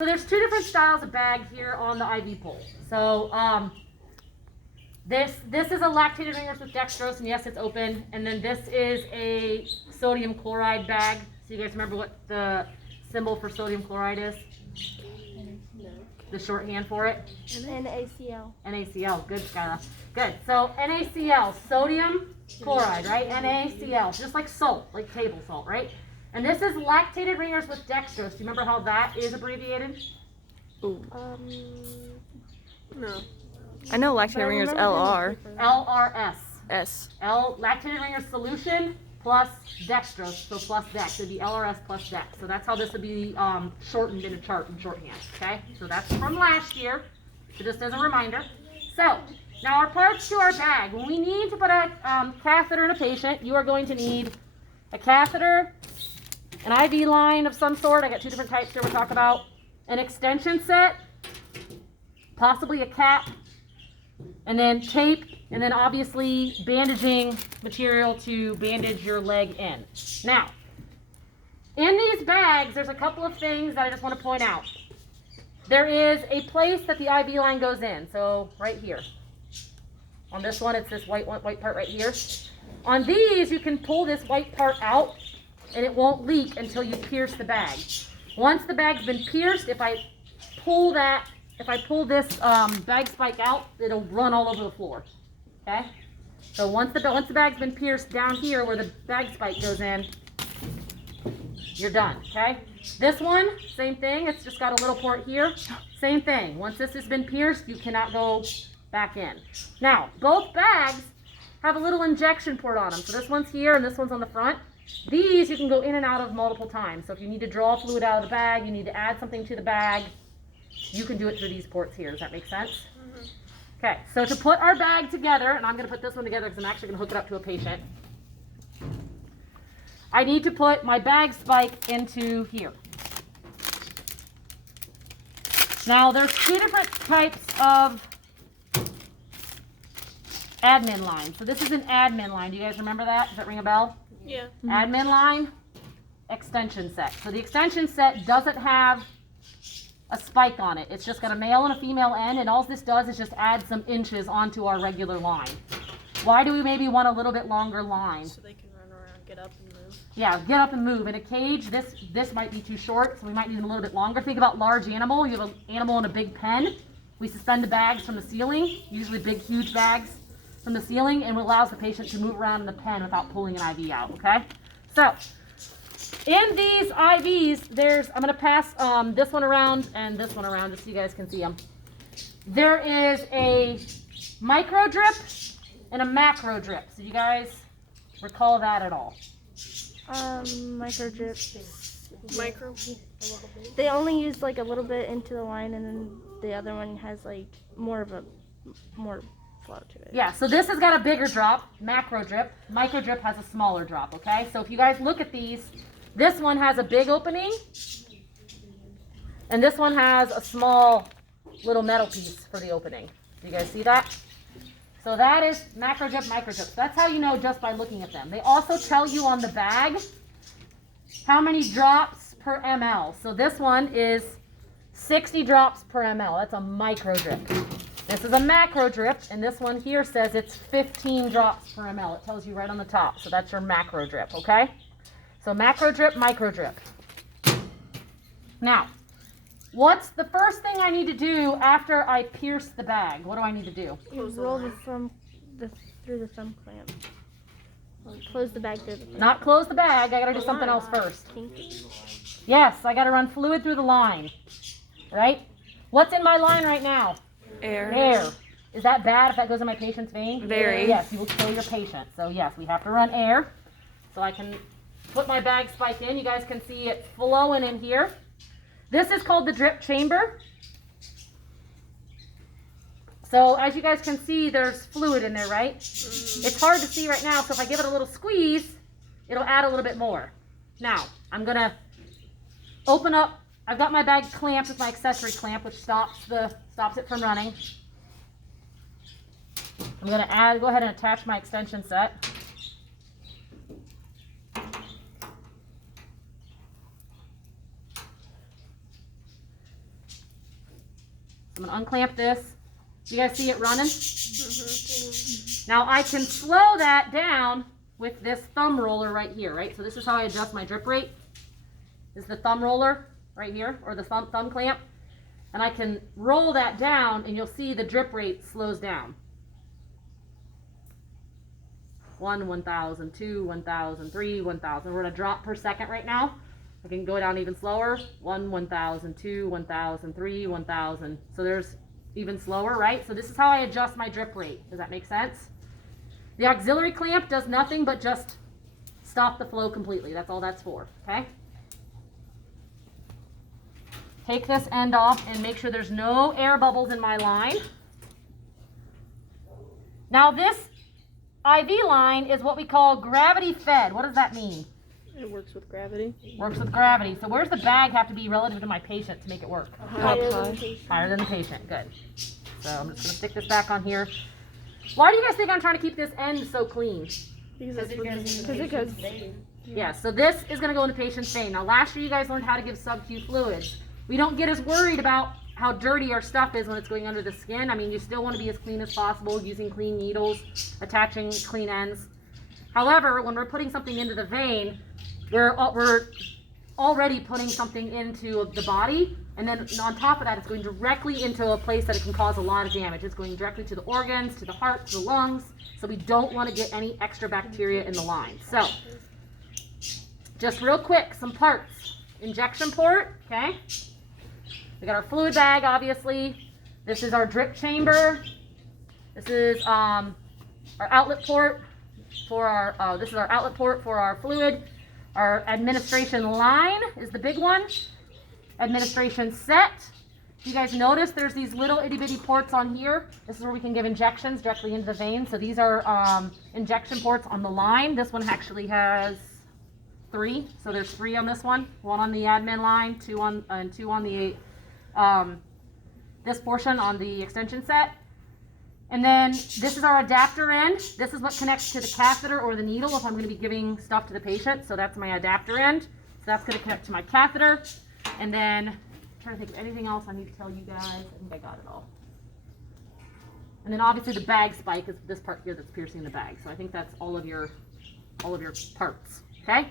So there's two different styles of bag here on the IV pole. So this is a lactated ringers with dextrose, and yes, it's open. And then this is a sodium chloride bag. So you guys remember what the symbol for sodium chloride is? No. The shorthand for it? NaCl. NaCl. Good, Skyla. Good. So NaCl, sodium chloride, right? NaCl, just like salt, like table salt, right? And this is lactated ringers with dextrose. Do you remember how that is abbreviated? Ooh. No. I know lactated ringers LR. LRS. S. Lactated ringers solution plus dextrose, so plus dex. It would be LRS plus dex. So that's how this would be shortened in a chart in shorthand. Okay? So that's from last year. So just as a reminder. So now our parts to our bag. When we need to put a catheter in a patient, you are going to need a catheter, an IV line of some sort. I got two different types here we'll talk about. An extension set, possibly a cap, and then tape, and then obviously bandaging material to bandage your leg in. Now, in these bags, there's a couple of things that I just want to point out. There is a place that the IV line goes in, so right here. On this one, it's this white part right here. On these, you can pull this white part out, and it won't leak until you pierce the bag. Once the bag's been pierced, if I pull this bag spike out, it'll run all over the floor. Okay? So once the bag's been pierced down here where the bag spike goes in, you're done. Okay? This one, same thing. It's just got a little port here. Same thing. Once this has been pierced, you cannot go back in. Now, both bags have a little injection port on them. So this one's here and this one's on the front. These you can go in and out of multiple times. So if you need to draw fluid out of the bag, you need to add something to the bag, you can do it through these ports here. Does that make sense? Mm-hmm. Okay, so to put our bag together, and I'm going to put this one together because I'm actually going to hook it up to a patient. I need to put my bag spike into here. Now there's two different types of admin line. So this is an admin line. Do you guys remember that? Does that ring a bell? Yeah. Mm-hmm. Admin line, extension set. So the extension set doesn't have a spike on it. It's just got a male and a female end, and all this does is just add some inches onto our regular line. Why do we maybe want a little bit longer line? So they can run around, get up and move. Yeah, get up and move. In a cage, this might be too short, so we might need a little bit longer. Think about large animal. You have an animal in a big pen. We suspend the bags from the ceiling, usually big, huge bags from the ceiling, and it allows the patient to move around in the pen without pulling an IV out, okay? So, in these IVs, I'm going to pass this one around and this one around just so you guys can see them. There is a micro drip and a macro drip. So you guys recall that at all? Micro drip. Micro? They only use like a little bit into the line, and then the other one has like more flow to it. Yeah, so this has got a bigger drop, macro drip. Micro drip has a smaller drop, okay? So if you guys look at these, this one has a big opening, and this one has a small little metal piece for the opening. Do you guys see that? So that is macro drip, micro drip. So that's how you know just by looking at them. They also tell you on the bag how many drops per ml. So this one is 60 drops per ml. That's a micro drip. This is a macro drip, and this one here says it's 15 drops per ml. It tells you right on the top. So that's your macro drip, okay? So macro drip, micro drip. Now, what's the first thing I need to do after I pierce the bag? What do I need to do? You roll the thumb through the thumb clamp. Close the bag through the clamp. Not close the bag. I got to do something else first. Yes, I got to run fluid through the line, right? What's in my line right now? Air. Air. Is that bad if that goes in my patient's vein? Very. Yes, you will kill your patient. So yes, we have to run air. So I can put my bag spike in. You guys can see it flowing in here. This is called the drip chamber. So as you guys can see, there's fluid in there, right? It's hard to see right now, so if I give it a little squeeze, it'll add a little bit more. Now, I'm going to open up. I've got my bag clamped with my accessory clamp, which stops it from running. I'm going to go ahead and attach my extension set. I'm gonna unclamp this. You guys see it running? Now I can slow that down with this thumb roller right here, right? So this is how I adjust my drip rate. This is the thumb roller right here, or the thumb clamp. And I can roll that down and you'll see the drip rate slows down. 1, 1,000, 2, 1,000, 3, 1,000. We're at a drop per second right now. I can go down even slower. 1, 1,000, 2, 1,000, 3, 1,000. So there's even slower, right? So this is how I adjust my drip rate. Does that make sense? The auxiliary clamp does nothing but just stop the flow completely. That's all that's for, okay? Take this end off and make sure there's no air bubbles in my line. Now this IV line is what we call gravity fed. What does that mean? It works with gravity. Works with gravity. So where's the bag have to be relative to my patient to make it work? Higher than the patient. Higher than the patient. Good. So I'm just going to stick this back on here. Why do you guys think I'm trying to keep this end so clean? Because it goes. Yeah, so this is going to go in the patient's vein. Now last year you guys learned how to give sub-Q fluids. We don't get as worried about how dirty our stuff is when it's going under the skin. I mean, you still want to be as clean as possible, using clean needles, attaching clean ends. However, when we're putting something into the vein, we're already putting something into the body, and then on top of that, it's going directly into a place that it can cause a lot of damage. It's going directly to the organs, to the heart, to the lungs, so we don't want to get any extra bacteria in the line. So, just real quick, some parts. Injection port, okay? We got our fluid bag, obviously. This is our drip chamber. This is our outlet port for our, this is our outlet port for our fluid. Our administration line is the big one. Administration set. You guys notice there's these little itty bitty ports on here. This is where we can give injections directly into the vein. So these are injection ports on the line. This one actually has 3. So there's 3 on this one. 1 on the admin line, 2 on the this portion on the extension set. And then this is our adapter end. This is what connects to the catheter or the needle if I'm going to be giving stuff to the patient. So that's my adapter end. So that's going to connect to my catheter. And then, I'm trying to think of anything else I need to tell you guys. I think I got it all. And then obviously the bag spike is this part here that's piercing the bag. So I think that's all of your parts. Okay?